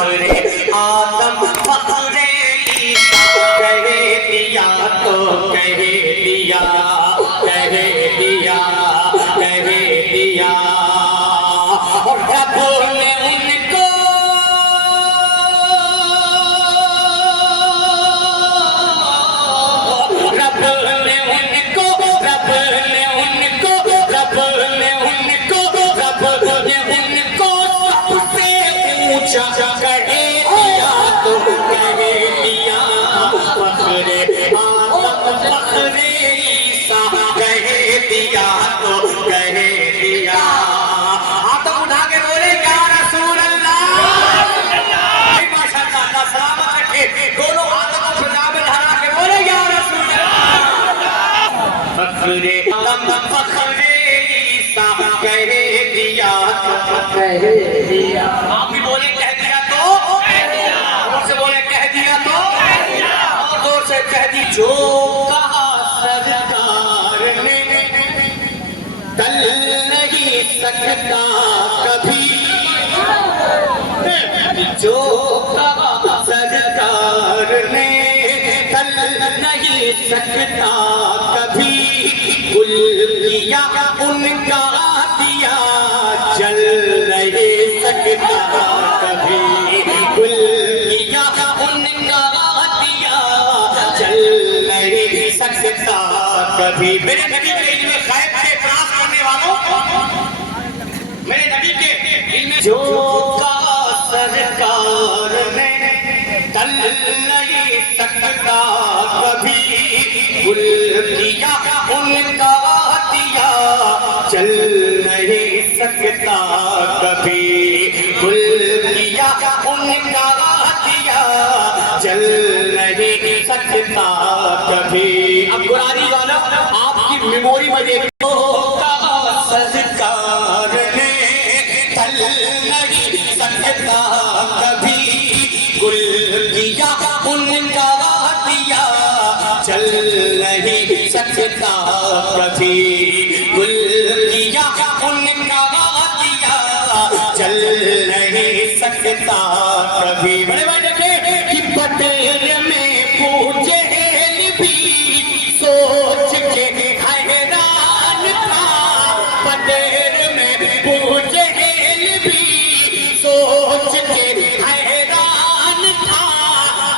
फखरे आदम फखरे ईसा कह दिया तो कह दिया कह दिया कह दिया। और रब ने उनको रब ने उनको रब ने उनको रब ने उनको रब ने उनको सबसे ऊंचा कह दिया तो कह दिया। फखरे आदम फखरे ईसा कह दिया तो कह दिया। आदम उठा के बोले या रसूल अल्लाह। माशाअल्लाह अल्लाह सलामत रखे। दोनों आदम को फजा में लहरा के बोले या रसूल अल्लाह। फखरे आदम फखरे ईसा कह दिया तो कह दिया। आप भी बोले कह दिया तो कह दिया। और से बोले कह दिया तो कह दिया। और जोर से कह दी। जो कहा सरकार ने टल नहीं सकता कभी। जो कहा सरकार ने टल नहीं सकता कभी। गुल किया उनका दिया जल नहीं सकता कभी। गुल किया उनका दिया जल नहीं सकता कभी। मेरे नबी के इल्म गैब से इतराज करने वालों, मेरे नबी के इल्म जो कहा सरकार ने टल नहीं सकता कभी। गुल किया उनका दिया चल नहीं सकता कभी। गुल किया उनका दिया चल नहीं सकता कभी। अब कुरानी वाला आपकी मेमोरी में देखो। सरकार ने टल नहीं सकता कभी। गुल किया उनका दिया चल नहीं सकता कभी। गुल किया उनका दिया चल नहीं सकता कभी। बड़े भाई देखे कि बटेर में पूछे भी सोच के हैरान था। बटेर में पूछे भी सोच के हैरान था।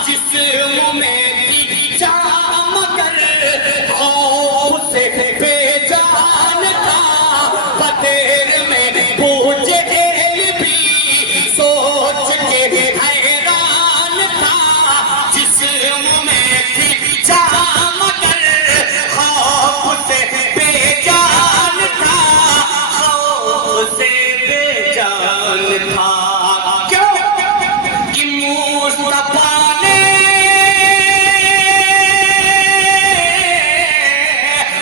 जिस्म में थी जान मगर खौफ से बेजान था। बटेर में पूछे भी सोच के हैरान था। जिस्म में थी जान मगर खौफ से बेजान था। खौफ से बेजान था। क्यों कि मुस्तफा ने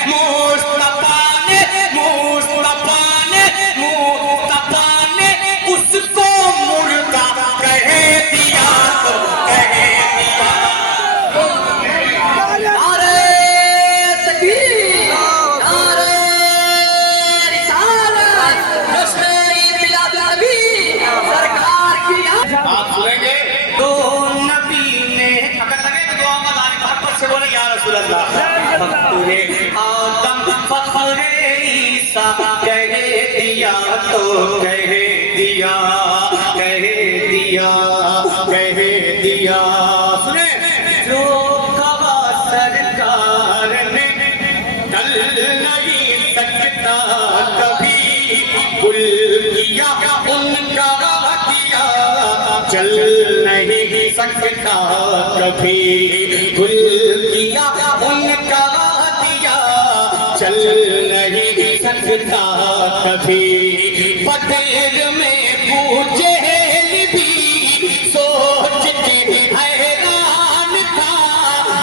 मुस्तफा ने मुस्तफा ने मुस्तफा ने उसको मुर्दा कह दिया तो कह दिया। नारे तकबीर नारे रिसालत जश्न ईद मिलाद नबी सरकार की। आप सुनेंगे तो नबी ने अगर लगे तो दुआ में मोहब्बत से बोले या रसूल अल्लाह। फखरे आदम फखरे ईसा कह दिया तो कह दिया कह दिया कह दिया। सुने जो कहा सरकार ने टल नहीं सकता कभी। गुल किया उनका दिया चल नहीं सकता कभी। गुल किया उनका दिया चल नहीं सकता कभी। बटेर में पूछे भी सोच के हैरान था।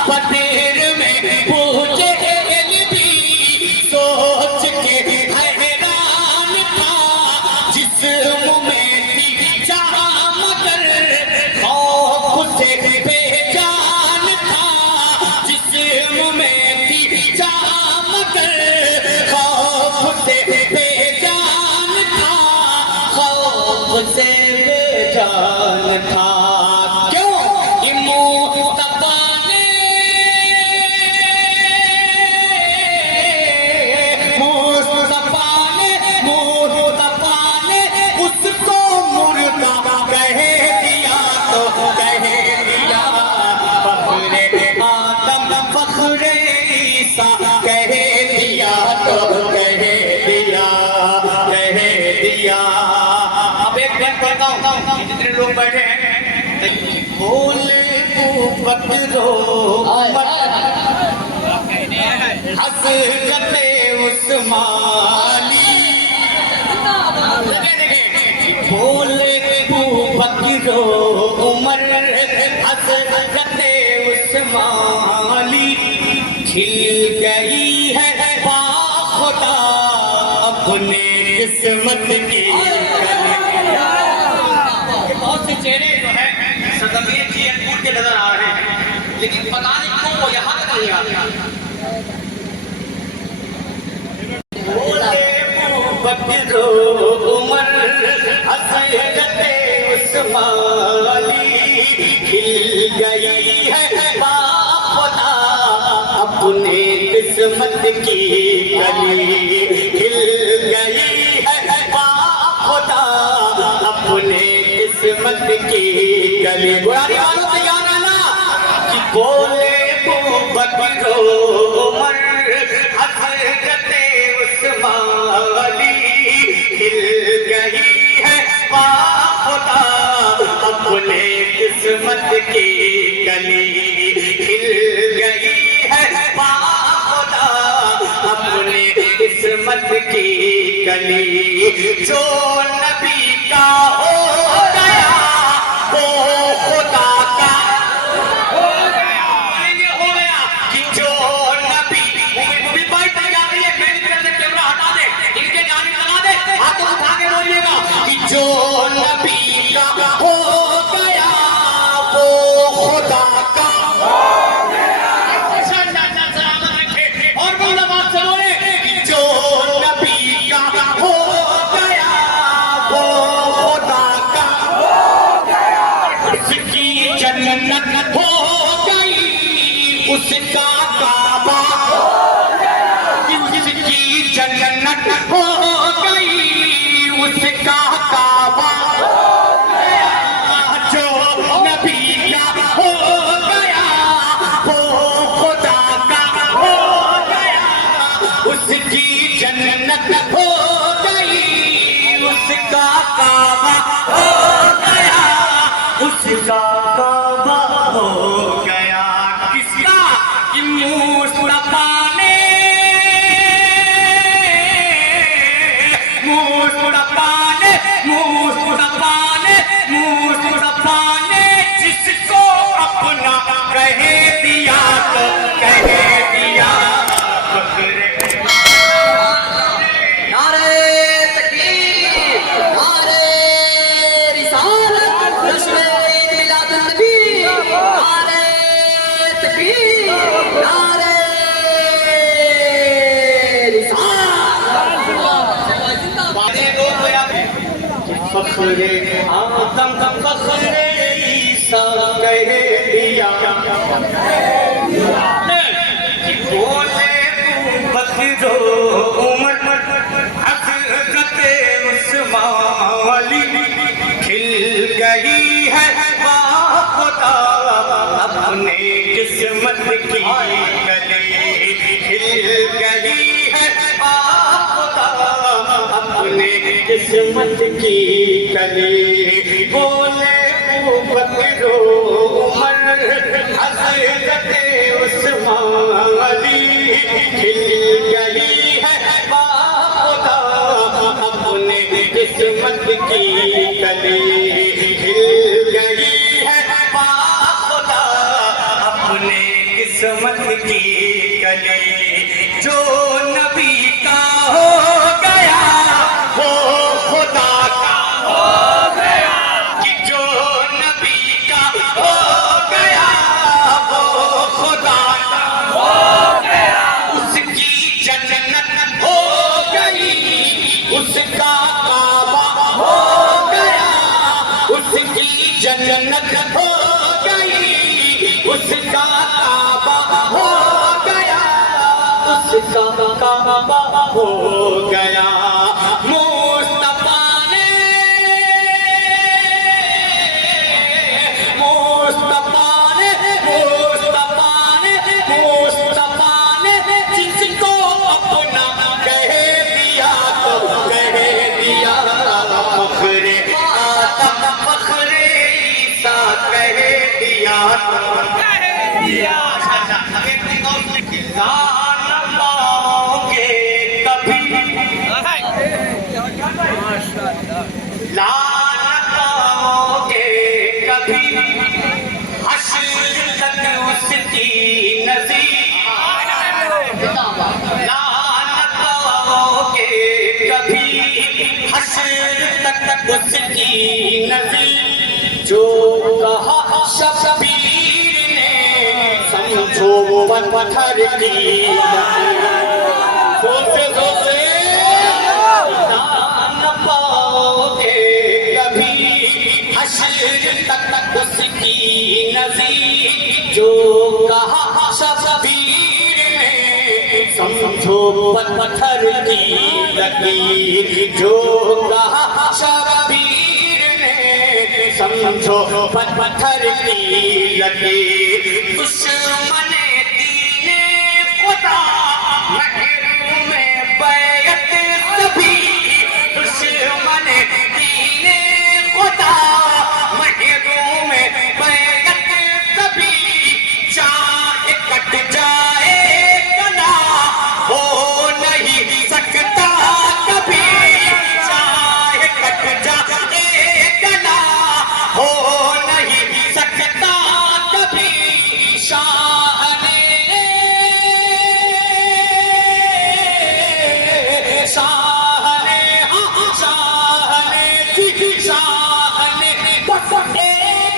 बटेर में पूछे भी सोच के हैरान था। जिस्म में थी जान मगर खौफ से बेजान था। जिस्म में थी जान मगर खौफ से बेजान था। खौफ से बोले बकरो हज़रत उस्मानी बोले बकरो उमर हज़रत उस्मानी खिल गई है बाखुदा अपने किस्मत की बहुत से चेहरे जो है सदमें जियनपुर के नजर आ रहे हैं, लेकिन पता नहीं क्यों वो यहाँ तक नहीं आ रहा। बकरो उमर हज़रत उस्मानी खिल गई है बाखुदा अपने किस्मत की कली खिल गई है बाखुदा अपने किस्मत की गली। बुरानी वालों तैयार है ना कि बोले बकरो उमर हज़रत उस्मानी खिल गई है बाखुदा अपने किस्मत की गली खिल गई है बाखुदा अपने किस्मत की गली। जो नबी का हो गया वो खुदा का हो गया कि जो नबी भी भाई तैयार है मेरी तरफ से कैमरा हटा दे, इनके जाने लगा दे, हाथों उठा के बोलिएगा कि जो नबी का हो गया वो खुदा का हो गया। और बोला बात सुनो रे कि जो नबी का हो गया वो खुदा का हो गया। उसकी जन्नत हो गई उसका काबा हो गया। उसकी जन्नत हो गई उसका काबा हो गया। जो नबी का हो गया वो खुदा का हो गया। उसकी जन्नत हो गई उसका काबा हो गया। उसका काबा हो गया किसका कि मुस्तफा ने जिसको अपना कह दिया तो कह दिया। नारे तकबीर, नारे रिसालत, जश्न ईद मिलादुन नबी, नारे तकबीर, नारे रिसालत। बातें दो फख्रे आदम फख्रे ईसा कह दिया। बोले बकरो उमर हज़रत उस्मानी खिल गई है बाखुदा अपने किस्मत की गली खिल गई है बाखुदा अपने किस्मत की गली। बोले बकरो उमर हज़रत उस्मानी खिल गई है बाखुदा अपने किस्मत की गली खिल गई है बाखुदा अपने किस्मत की गली। जो नबी का हो गया वो खुदा का हो गया कि जो नबी का हो गया वो खुदा का हो गया। उसकी जन्नत हो गई उसका काबा हो गया। उसकी जन्नत हो गई उसका काबा हो गया। उसका काबा हो गया। मुस्तफा ने जिसको अपना कह दिया तो कह दिया। फख्रे आदम फख्रे ईसा लाओगे कभी हश्र तक उसकी नज़ीर लाओगे कभी हश्र तक उसकी नज़ीर जो कहा शबीर ने समझो पत्थर की सोचे सोचे न पाओगे कभी हश्र तक उसकी नज़ीर जो कहा शबीर ने समझो पत्थर की लकीर जो कहा शबीर ने समझो पत्थर की लकीर दुश्मन दीने खुदा महरूम बैत सभी दुश्मन दीने खुदा महरूम बैत सभी चाहे कट जाए गला हो नहीं सकता कभी चाहे कट जाए गला हो नहीं सकता कभी शाह ने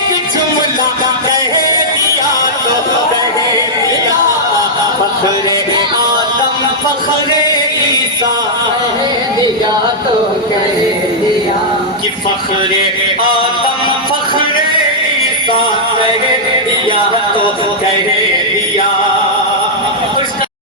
एक जुमला कह दिया तो कह दिया फखरे आदम फखरे ईसा दिया तो कह दिया कि फखरे आदम फखरे ईसा कह दिया तो कह